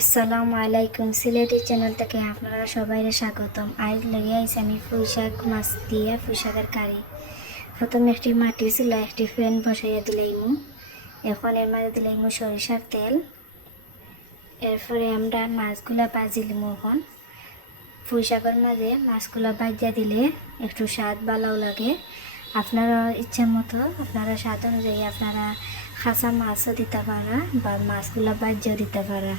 আসসালামু আলাইকুম। সিলেটি চ্যানেল থেকে আপনারা সবাই স্বাগতম। আজ লেগে আইসি আমি পুঁইশাক মাছ দিয়ে পুঁইশাকের কারি। প্রথমে একটি মাটি ছিল একটি ফ্যান বসাইয়া দিলাইমু। এখন এর মাঝে দিলাইমু সরিষার তেল। এরপরে আমরা মাছগুলা বাজিলিমু এখন। পুঁইশাকের মাঝে মাছগুলা বাজিয়া দিলে একটু স্বাদ ভালো লাগে। আপনারা ইচ্ছা মতো, আপনারা স্বাদ অনুযায়ী আপনারা খাসা মাছও দিতে পারা বা মাছগুলা বাজিয়েও দিতে পারা।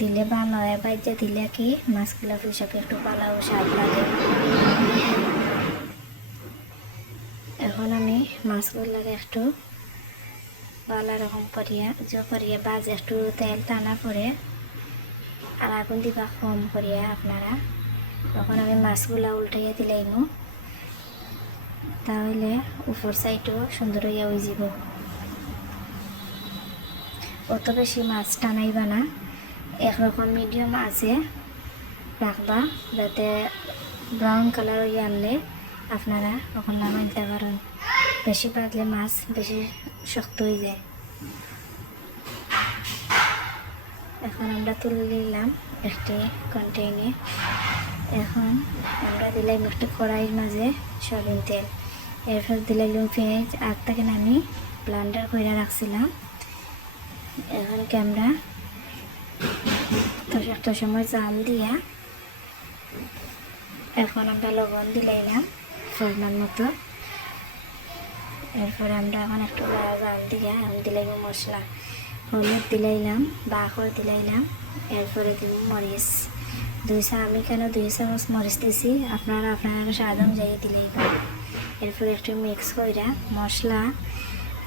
দিলে ভালো হয় বাজ্যা দিলে কি মাছগুলা পুঁইশাকে একটু ভালো স্বাদ লাগে। এখন আমি মাছগুলাকে একটু ভালো রকম করিয়া জো করিয়া বাজ একটু তেল টানা পরে আর আগুন দিবা কম করিয়া আপনারা। তখন আমি মাছগুলা উল্টাইয়া দিলাইমু। তাহলে উপর সাইডও সুন্দর হইয়া হয়ে যাব অত বেশি মাছ টানাইবা না। একরকম মিডিয়াম আছে রাখবা, যাতে ব্রাউন কালার হয়ে আনলে আপনারা তখন নামাই দিতে পারেন। বেশি পাতলে মাছ বেশি শক্ত হয়ে যায়। এখন আমরা তুলে নিলাম একটি কন্টেইনে এখন আমরা দিলাম একটু কড়াইয়ের মাঝে সয়াবিন তেল। এরপর দিলাম পেঁয়াজ আগটাকে আমি ব্লান্ডার করে রাখছিলাম। এখন কি আমরা তো একটা সময় জাল দিয়া এখন আমরা লবণ দিলাইলাম পরিমাণ মতো। এরপরে আমরা এখন একটু জাল দিয়া এখন দিলাইম মশলা। হলুদ দিলাইলাম বাখর দিলাইলাম, এরপরে দিব মরিচ। দুই আমি কেন দুই চামচ মরিচ দিছি? আপনারা আপনার স্বাদ অনুযায়ী দিলেই পারেন। এরপরে একটু মিক্স কইরা মশলা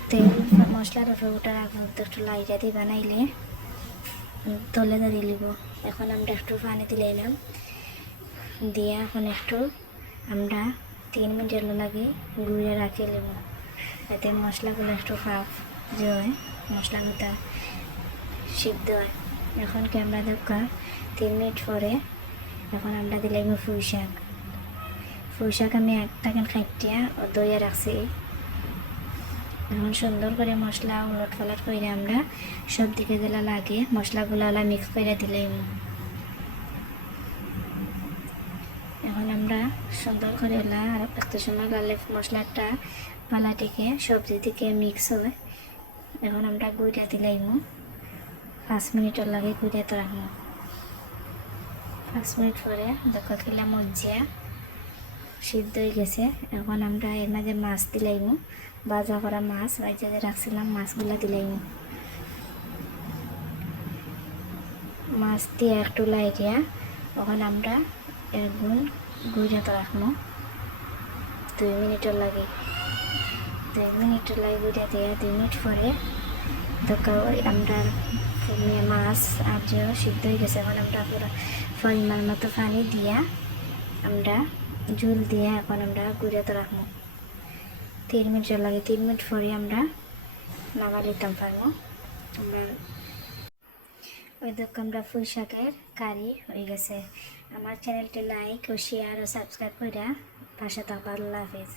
তেল মশলার উপরে ওটার আগে একটু লাইটা দিয়ে বানাইলে তলে দাঁড়িয়ে নিব। এখন আমরা একটু পানি দিলাইলাম দিয়ে এখন একটু আমরা তিন মিনিটের লাগে গুঁড়ে রাখি নেব। যাতে মশলাগুলো একটু ফাফ যে হয়, মশলাগুলো সিদ্ধ হয়। এখন ক্যামেরা দেখা, তিন মিনিট পরে এখন আমরা দিলাম ফুই শাক। ফুই শাক আমি একটাকে খাইটিয়া দইয়া রাখছি। এখন সুন্দর করে মশলা উলট পালট করে আমরা সব দিকে যেটা লাগে, মশলাগুলো আলা মিক্স করে দিলাম এখন আমরা সুন্দর করে এলা আর একটা সময় গালে মশলাটা পালাটিকে সবজি দিকে মিক্স হয় এখন আমরা গুঁড়া দিলাইম পাঁচ মিনিটের লাগে গুঁড়া তো রাখব। পাঁচ মিনিট পরে দেখো কিলা মজিয়া সিদ্ধ হয়ে গেছে। এখন আমরা এর মাঝে মাছ দিলাইমু ভাজা করা মাছ যে রাখছিলাম, মাছগুলো দিলাইমু মাছ দিয়ে একটু লাইটিয়া তখন আমরা একগুণ গুঁড়াতে রাখব। দুই মিনিটের লাগে। দুই মিনিটের লাগে গুঁড়া দিয়ে, দুই মিনিট পরে তখন আমরা মাছ আর যে সিদ্ধ হয়ে গেছে, এখন আমরা পুরো পরিমাণ মতো পানি দিয়া আমরা ঝুল দিয়ে এখন আমরা গুঁড়াতে রাখব। তিন মিনিট লাগে, তিন মিনিট পরে আমরা নামা নিতাম পারব। ওই দেখো আমরা ফুল শাকের কারি হয়ে গেছে। আমার চ্যানেলটি লাইক ও শেয়ার ও সাবস্ক্রাইব করে পাশে থাকো আল্লাহ হাফিজ।